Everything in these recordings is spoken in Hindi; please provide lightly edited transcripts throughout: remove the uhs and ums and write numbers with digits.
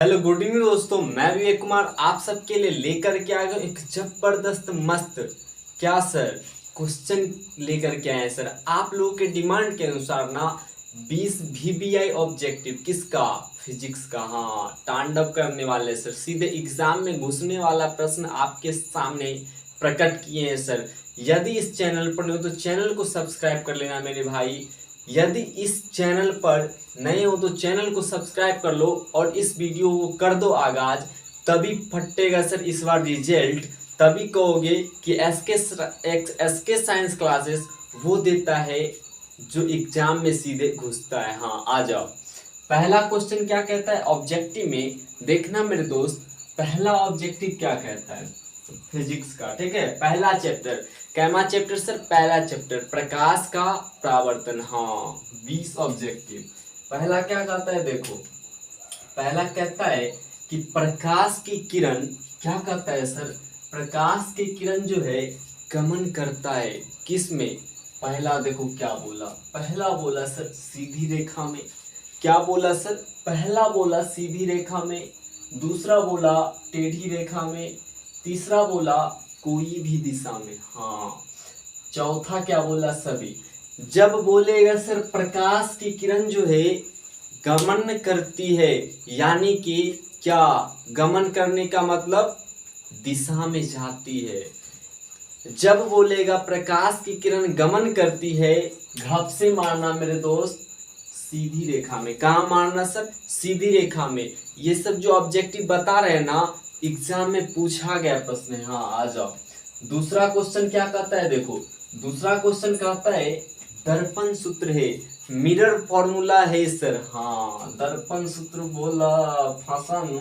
हेलो गुड इवनिंग दोस्तों, मैं विवेक कुमार आप सबके लिए लेकर के आ गया एक जबरदस्त मस्त क्या सर क्वेश्चन लेकर के आए हैं सर। आप लोगों के डिमांड के अनुसार ना 20 वीबीआई ऑब्जेक्टिव किसका, फिजिक्स का, हाँ तांडव करने वाले सर, सीधे एग्जाम में घुसने वाला प्रश्न आपके सामने प्रकट किए हैं सर। यदि इस चैनल पर नहीं हो तो चैनल को सब्सक्राइब कर लेना मेरे भाई। यदि इस चैनल पर नए हो तो चैनल को सब्सक्राइब कर लो और इस वीडियो को कर दो आगाज, तभी फटेगा सर इस बार रिजल्ट। तभी कहोगे कि एसके साइंस क्लासेस वो देता है जो एग्जाम में सीधे घुसता है। हाँ आ जाओ। पहला क्वेश्चन क्या कहता है ऑब्जेक्टिव में, देखना मेरे दोस्त। पहला ऑब्जेक्टिव क्या कहता है फिजिक्स का, ठीक है। पहला चैप्टर कैमा चैप्टर सर, पहला चैप्टर प्रकाश का परावर्तन। हाँ 20 ऑब्जेक्टिव। पहला क्या कहता है देखो, पहला कहता है कि प्रकाश की किरण, क्या कहता है सर, प्रकाश की किरण जो है गमन करता है किस में। पहला देखो क्या बोला, पहला बोला सर सीधी रेखा में। क्या बोला सर, पहला बोला सीधी रेखा में, दूसरा बोला टेढ़ी रेखा में, तीसरा बोला कोई भी दिशा में, हाँ चौथा क्या बोला सभी। जब बोलेगा सर प्रकाश की किरण जो है गमन करती है, यानी कि क्या, गमन करने का मतलब दिशा में जाती है। जब बोलेगा प्रकाश की किरण गमन करती है, घप से मारना मेरे दोस्त सीधी रेखा में। कहा मारना सर, सीधी रेखा में। ये सब जो ऑब्जेक्टिव बता रहे हैं ना एग्जाम में पूछा गया प्रश्न है। हाँ आ जाओ। दूसरा क्वेश्चन क्या कहता है देखो, दूसरा क्वेश्चन कहता है दर्पण सूत्र है, मिरर फॉर्मूला है सर। हाँ दर्पण सूत्र बोला फंसा नू।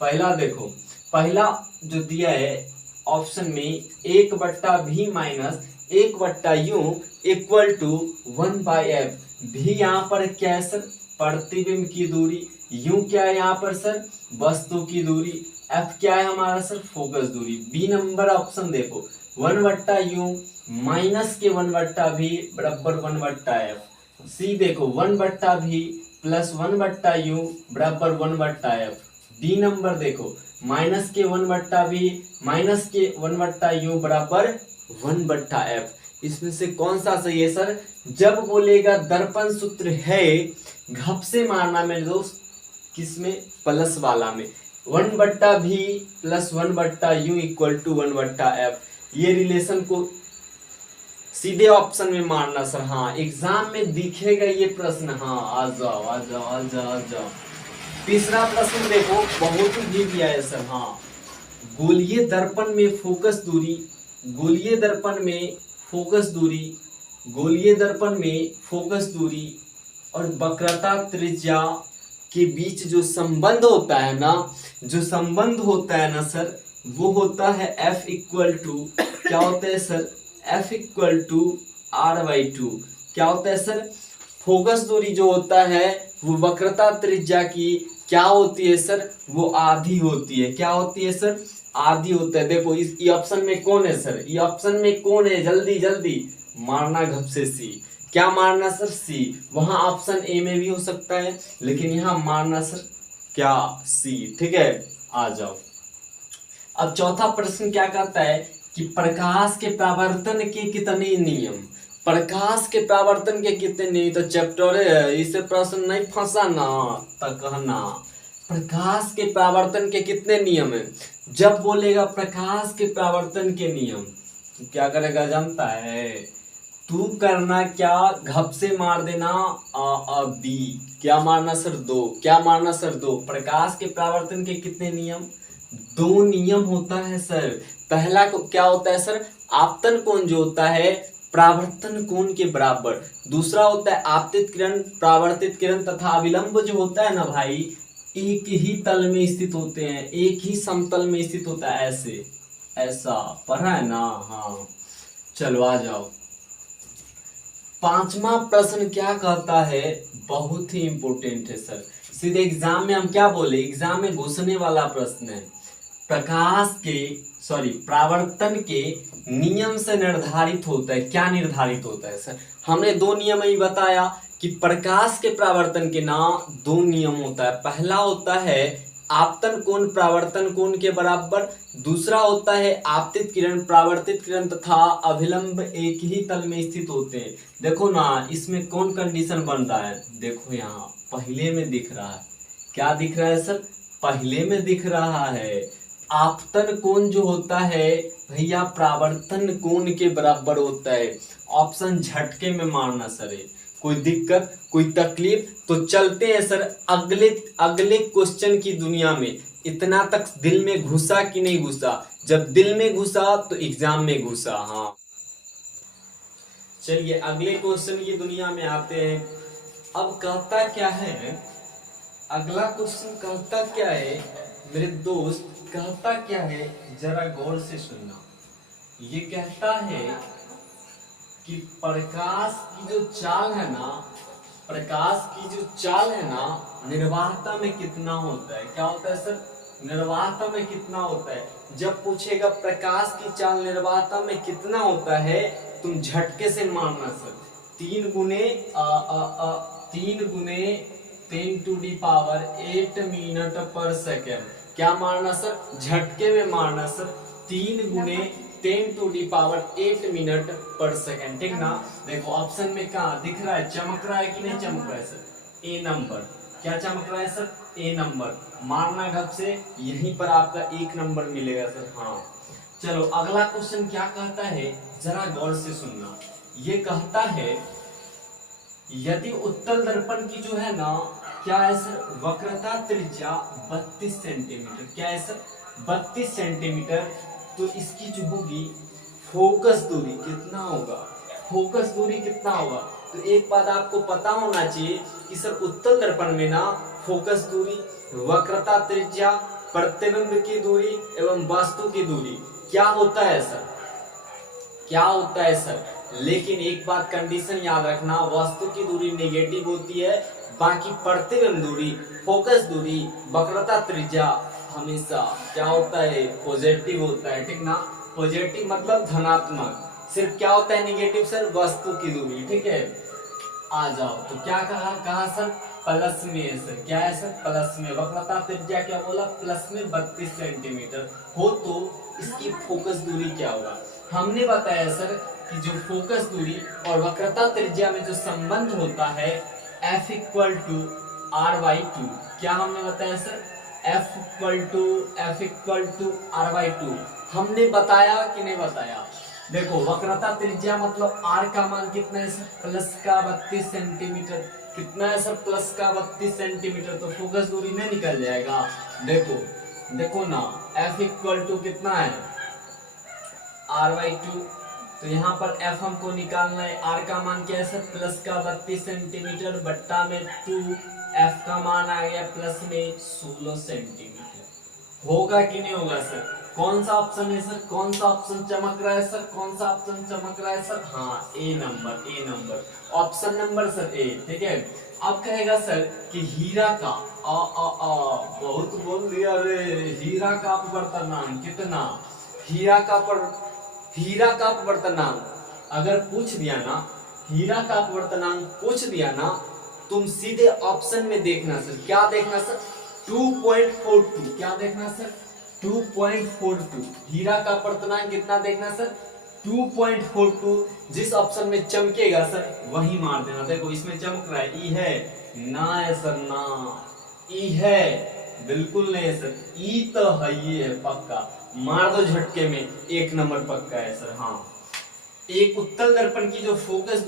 पहला देखो, पहला जो दिया है ऑप्शन में 1/v minus 1/u equal to 1/f। भी यहाँ पर क्या है सर, प्रतिबिंब की दूरी। यू क्या है यहाँ पर सर, वस्तु की दूरी। एफ क्या है हमारा सर, फोकस दूरी। बी नंबर ऑप्शन देखो 1/u माइनस के 1/v बराबर 1/f। सी देखो 1/v प्लस 1/u बराबर 1/f। डी नंबर देखो माइनस के 1/v माइनस के 1/u बराबर 1/f। इसमें से कौन सा सही है सर। जब बोलेगा दर्पण सूत्र है, घप से मारना मेरे दोस्त किसमें, प्लस वाला में। 1/v plus 1/u equal to 1/f। ये रिलेशन को सीधे ऑप्शन में मारना सर। हाँ एग्जाम में दिखेगा ये प्रश्न। हाँ आ जाओ आ जाओ आ जाओ आ जाओ। तीसरा प्रश्न देखो बहुत ही दिया है सर। हाँ गोलीय दर्पण में फोकस दूरी, गोलीय दर्पण में फोकस दूरी, गोलीय दर्पण में फोकस दूरी और वक्रता त्रिज्या के बीच जो संबंध होता है ना, जो संबंध होता है ना सर, वो होता है F इक्वल टू, क्या होता है sir, F equal to R/2। क्या होता है सर, फोकस दूरी जो होता है वो वक्रता त्रिज्या की क्या होती है सर, वो आधी होती है। क्या होती है सर, आधी होता है। देखो इस ऑप्शन में कौन है सर, ये ऑप्शन में कौन है, जल्दी जल्दी मारना घप से सी। क्या मारना सर, सी। वहां ऑप्शन ए में भी हो सकता है लेकिन यहाँ मारना सर क्या, सी, ठीक है। आ जाओ। अब चौथा प्रश्न क्या कहता है कि प्रकाश के परावर्तन के कितने नियम, प्रकाश के परावर्तन के कितने नियम, तो चैप्टर है इसे प्रश्न नहीं फंसा ना तक कहना। प्रकाश के परावर्तन के कितने नियम है। जब बोलेगा प्रकाश के परावर्तन के नियम तो क्या करेगा जानता है, तू करना क्या, घप से मार देना बी। क्या मारना सर, दो। क्या मारना सर, दो। प्रकाश के परावर्तन के कितने नियम, दो नियम होता है सर। पहला क्या होता है सर, आपतन कोण जो होता है परावर्तन कोण के बराबर। दूसरा होता है आपतित किरण, परावर्तित किरण तथा अविलंब जो होता है ना भाई, एक ही तल में स्थित होते हैं, एक ही समतल में स्थित होता है, ऐसे ऐसा पढ़ा है ना। हाँ चलो आ जाओ। पांचवा प्रश्न क्या कहता है, बहुत ही इंपॉर्टेंट है सर। सीधे एग्जाम में हम क्या बोले, एग्जाम में घुसने वाला प्रश्न है। प्रकाश के परावर्तन के नियम से निर्धारित होता है। क्या निर्धारित होता है सर? हमने दो नियम ही बताया कि प्रकाश के परावर्तन के ना दो नियम होता है। पहला होता है आपतन कोण परावर्तन कोण के बराबर, दूसरा होता है आपतित किरण परावर्तित किरण तथा अभिलंब एक ही तल में स्थित होते हैं। देखो ना, इसमें कौन कंडीशन बन रहा है? देखो यहाँ पहले में दिख रहा है। क्या दिख रहा है सर? पहले में दिख रहा है आपतन कोण जो होता है भैया परावर्तन कोण के बराबर होता है। ऑप्शन झटके में मारना सर है। कोई दिक्कत, कोई तकलीफ? तो चलते हैं सर अगले क्वेश्चन की दुनिया में। इतना तक दिल में घुसा कि नहीं घुसा? जब दिल में घुसा तो एग्जाम में घुसा। हाँ, चलिए अगले क्वेश्चन की दुनिया में आते हैं। अब कहता क्या है, अगला क्वेश्चन कहता क्या है मेरे दोस्त? कहता क्या है, जरा गौर से सुनना। ये कहता है कि प्रकाश की जो चाल है ना, निर्वाहता में कितना होता है? क्या होता है सर? निर्वाहता में कितना होता है? जब पूछेगा प्रकाश की चाल निर्वाहता में कितना होता है, तुम झटके से मारना सर। 3 गुने 10⁸ मिनट पर सेकेंड। क्या मारना सर? झटके में मारना सर। 3 गुने 10⁸ मिनट पर सेकेंड, ठीक ना? देखो ऑप्शन में कहा दिख रहा है, चमक रहा है कि नहीं चमक रहा है सर? ए नंबर। क्या चमक रहा है सर? ए नंबर। मारना घप से, यहीं पर आपका 1 नंबर मिलेगा सर। हाँ, चलो अगला क्वेश्चन क्या कहता है, जरा गौर से सुनना। ये कहता है यदि उत्तल दर्पण की जो है ना, क्या है सर? वक्रता त्रिज्या 32 सेंटीमीटर। क्या है सर? 32 सेंटीमीटर। तो इसकी जो होगी फोकस दूरी कितना होगा? फोकस दूरी कितना होगा? तो एक बात आपको पता होना चाहिए कि सर उत्तल दर्पण में ना फोकस दूरी, वक्रता त्रिज्या, प्रतिबिंब की दूरी एवं वस्तु की दूरी क्या होता है सर? क्या होता है सर? लेकिन एक बात कंडीशन याद रखना, वस्तु की दूरी नेगेटिव होती है, बाकी प्रतिबिंब दूरी, फोकस दूरी, वक्रता त्रिज्या हमेशा क्या होता है? पॉजिटिव होता है, ठीक ना? पॉजिटिव मतलब धनात्मक। सिर्फ क्या होता है नेगेटिव सर? वस्तु की दूरी, ठीक है? आ जाओ, तो क्या कहा सर? प्लस में है सर। क्या है सर? प्लस में। वक्रता त्रिज्या क्या बोला? प्लस में 32 सेंटीमीटर हो तो इसकी फोकस दूरी क्या होगा? हमने बताया सर कि जो फोकस दूरी और वक्रता त्रिज्या में जो संबंध होता है F=r/2। क्या हमने बताया सर? F=r/2 हमने बताया कि नहीं बताया? देखो वक्रता त्रिज्या मतलब r का मान कितना है सर? प्लस का 32 सेंटीमीटर। कितना है सर? प्लस का 32 सेंटीमीटर। तो फोकस दूरी नहीं निकल जाएगा? देखो ना, F= कितना है? r/2। तो यहाँ पर F हमको निकालना है। r का मान क्या है सर? प्लस का 32 सेंटीमीटर बट्टा में 2। F का मान आ गया प्लस में 16 सेंटीमीटर। होगा कि नहीं होगा सर? कौन सा ऑप्शन है सर? कौन सा ऑप्शन चमक रहा है सर? कौन सा ऑप्शन चमक रहा है सर? हाँ, ए नंबर। ऑप्शन नंबर सर ए, ठीक है? अब कहेगा सर कि हीरा का बहुत बोल दिया रे। हीरा का अपवर्तनांक कितना? हीरा का अपवर्तनांक अगर पूछ दिया ना, हीरा का अपवर्तनांक पूछ दिया ना, तुम सीधे ऑप्शन में देखना सर। क्या देखना सर? 2.42। क्या देखना सर? 2.42। हीरा का अपवर्तनांक कितना देखना सर? 2.42। जिस ऑप्शन में चमकेगा सर वही मार देना। देखो इसमें चमक रहा है, ई है ना? है सर ना, ई है बिल्कुल नहीं है सर। ई तो है, ये है पक्का। मार दो झटके में, 1 नंबर पक्का है सर। हाँ, एक उत्तल दर्पण की जो फोकस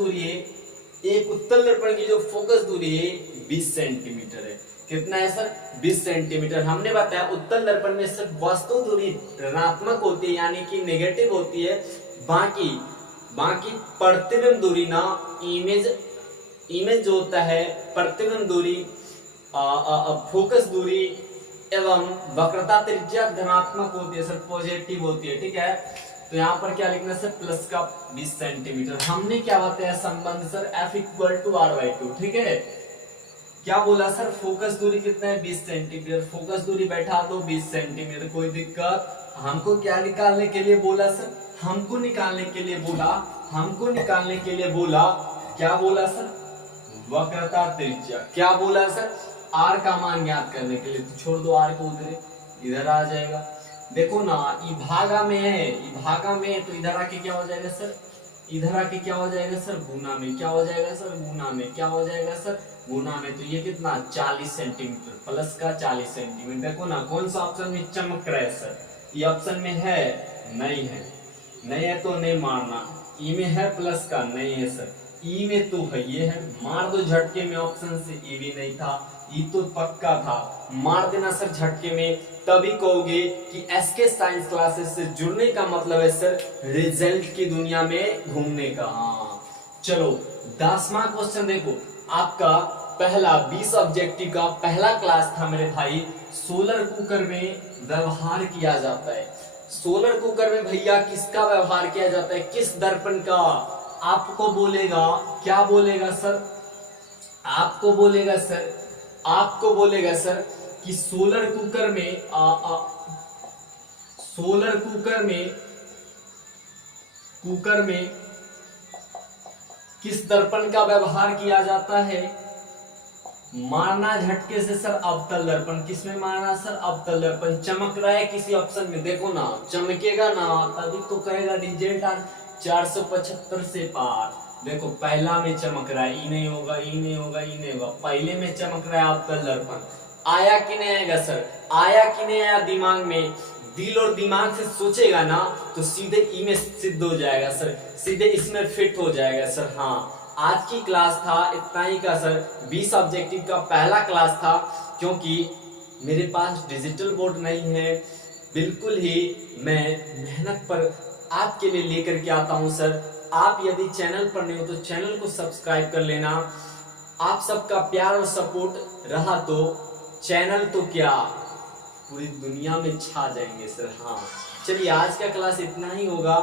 दूरी है 20 सेंटीमीटर है। कितना है सर? 20 सेंटीमीटर। हमने बताया उत्तल दर्पण में सिर्फ वस्तु दूरी ऋणात्मक होती है, यानी कि नेगेटिव होती है। बाकी प्रतिबिंब दूरी ना, इमेज जो होता है, प्रतिबिंब दूरी, फोकस दूरी एवं वक्रता त्रिज्या धनात्मक होती है सर, पॉजिटिव होती है, ठीक है? तो यहाँ पर क्या लिखना सर? प्लस का 20 सेंटीमीटर। हमने क्या बताया संबंध सर? F=r/2, ठीक है? क्या बोला सर, फोकस दूरी कितना है 20 सेंटीमीटर, फोकस दूरी बैठा दो 20 सेंटीमीटर, कोई दिक्कत। हमको क्या निकालने के लिए बोला सर, हमको निकालने के लिए बोला, हमको निकालने के लिए बोला, क्या बोला सर, वक्रता त्रिज्या। क्या बोला सर, आर का मान ज्ञात करने के लिए। तो छोड़ दो आर को, उधर इधर आ जाएगा। देखो ना, ई भागा में है, ई भागा में है, तो इधर आके क्या हो जाएगा सर, इधर आके क्या हो जाएगा सर, गुना में। क्या हो जाएगा सर, गुना में। क्या हो जाएगा सर, गुना में। तो ये कितना 40 सेंटीमीटर प्लस का 40 सेंटीमीटर। देखो ना कौन सा ऑप्शन में चमक रहा है सर, ये ऑप्शन में है, नहीं है, नहीं है तो नहीं मारना। ई में है प्लस का, नहीं है सर। ई में तो है, ये है, मार दो झटके में ऑप्शन से। ई भी नहीं था, ई तो पक्का था, मार देना सर झटके में। तभी कहोगे कि एसके साइंस क्लासेस से जुड़ने का मतलब है सर रिजल्ट की दुनिया में घूमने का। हाँ चलो 10वां क्वेश्चन देखो, आपका पहला 20 ऑब्जेक्टिव का पहला क्लास था मेरे भाई। सोलर कुकर में व्यवहार किया जाता है। सोलर कुकर में भैया किसका व्यवहार किया जाता है, किस दर्पण का। आपको बोलेगा, क्या बोलेगा सर, आपको बोलेगा सर, आपको बोलेगा सर कि सोलर कुकर में सोलर कुकर में किस दर्पण का व्यवहार किया जाता है। मारना झटके से सर अवतल दर्पण। किसमें मारना सर, अवतल दर्पण। चमक रहा है किसी ऑप्शन में, देखो ना चमकेगा ना, तभी तो कहेगा रिजल्ट 475 से पार। देखो पहला में चमक रहा है, ई नहीं होगा, ई नहीं होगा, ई नहीं होगा। पहले में चमक रहा है अवतल दर्पण। आया कि नहीं आएगा सर, आया कि नहीं आया दिमाग में। दिल और दिमाग से सोचेगा ना तो सीधे ई में सिद्ध हो जाएगा सर, सीधे इसमें फिट हो जाएगा सर। हाँ आज की क्लास था इतना ही का सर, 20 ऑब्जेक्टिव का पहला क्लास था। क्योंकि मेरे पास डिजिटल बोर्ड नहीं है, बिल्कुल ही मैं मेहनत पर आपके लिए लेकर के आता हूं सर। आप यदि चैनल पर नहीं हो तो चैनल को सब्सक्राइब कर लेना। आप सबका प्यार और सपोर्ट रहा तो चैनल तो क्या पूरी दुनिया में छा जाएंगे सर। हाँ चलिए आज का क्लास इतना ही होगा।